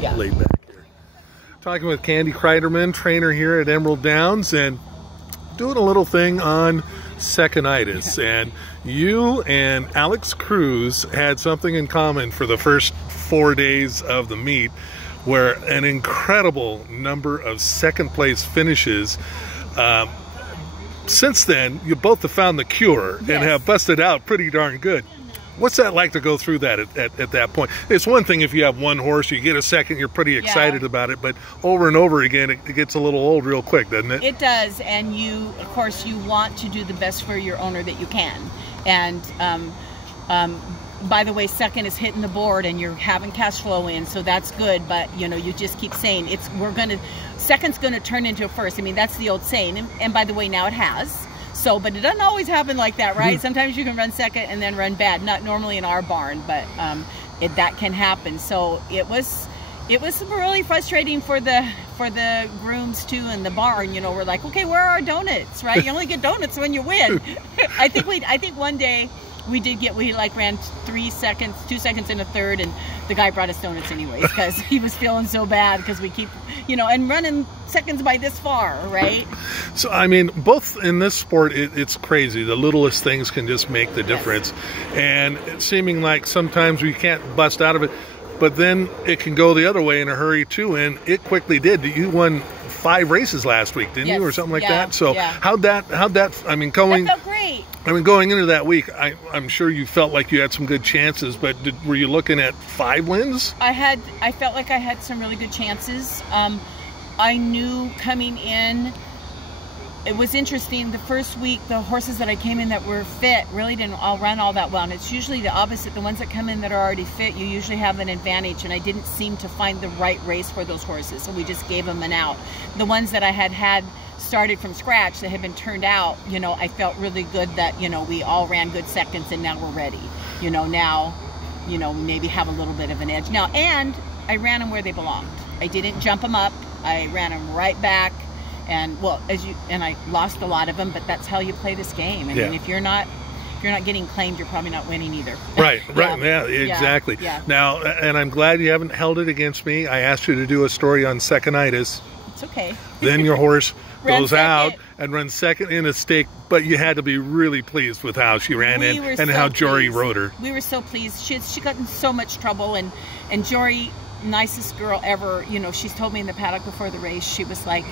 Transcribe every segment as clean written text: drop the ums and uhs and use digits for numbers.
laid back here. Talking with Candy Cryderman, trainer here at Emerald Downs, and doing a little thing on second-itis. And you and Alex Cruz had something in common for the first 4 days of the meet, where an incredible number of second-place finishes. Since then, you both have found the cure and have busted out pretty darn good. What's that like to go through that at that point? It's one thing if you have one horse, you get a second, you're pretty excited about it, but over and over again, it gets a little old real quick, doesn't it? It does, and you, of course, you want to do the best for your owner that you can. And by the way, second is hitting the board and you're having cash flow in, so that's good, but you know, you just keep saying, second's gonna turn into a first. I mean, that's the old saying, and by the way, now it has. So, but it doesn't always happen like that, right? Sometimes you can run second and then run bad. Not normally in our barn, but that can happen. So it was really frustrating for the grooms too in the barn. You know, we're like, okay, where are our donuts, right? You only get donuts when you win. I think one day we like ran 3 seconds, 2 seconds in a third, and the guy brought us donuts anyways because he was feeling so bad because we keep, you know, and running seconds by this far, right? So I mean, both in this sport, it's crazy. The littlest things can just make the difference, and it's seeming like sometimes we can't bust out of it, but then it can go the other way in a hurry too, and it quickly did. You won 5 races last week, didn't you, or something like that? So how'd that? I mean, that felt great. I mean, going into that week, I'm sure you felt like you had some good chances, but were you looking at 5 wins? I felt like I had some really good chances. I knew coming in, it was interesting. The first week, the horses that I came in that were fit really didn't all run all that well, and it's usually the opposite. The ones that come in that are already fit, you usually have an advantage, and I didn't seem to find the right race for those horses, so we just gave them an out. The ones that I had started from scratch that had been turned out, you know, I felt really good that, you know, we all ran good seconds, and now we're ready. You know, now, you know, maybe have a little bit of an edge now. And I ran them where they belonged. I didn't jump them up. I ran them right back. And well, I lost a lot of them, but that's how you play this game. I mean, if you're not getting claimed, you're probably not winning either. Right, yeah, exactly. Yeah. Now, and I'm glad you haven't held it against me. I asked you to do a story on second-itis. It's okay. Then your horse goes out and runs second in a stake, but you had to be really pleased with how she ran and how Jory rode her. We were so pleased. She got in so much trouble, and Jory, nicest girl ever. You know, she's told me in the paddock before the race, she was like,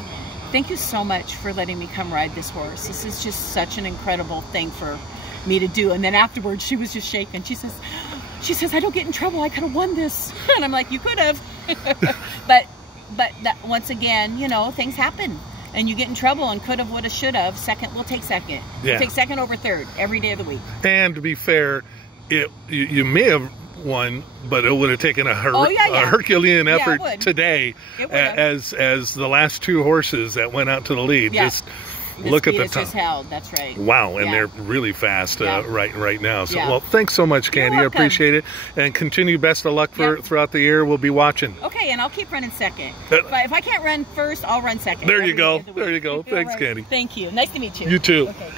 "Thank you so much for letting me come ride this horse. This is just such an incredible thing for me to do." And then afterwards, she was just shaking. She says, "I don't get in trouble. I could have won this." And I'm like, "You could have." but that, once again, you know, things happen. And you get in trouble, and could have, would have, should have. Second, we'll take second. We'll take second over third every day of the week. And to be fair, you may have won, but it would have taken a Herculean effort today as the last 2 horses that went out to the lead. Just look at the time. Held. That's right. Wow, and they're really fast right now. So, well, thanks so much, Candy. I appreciate it, and continue best of luck throughout the year. We'll be watching. Okay, and I'll keep running second. If I can't run first, I'll run second. There you go. There you go. Thanks, Candy. Thank you. Nice to meet you. You too. Okay.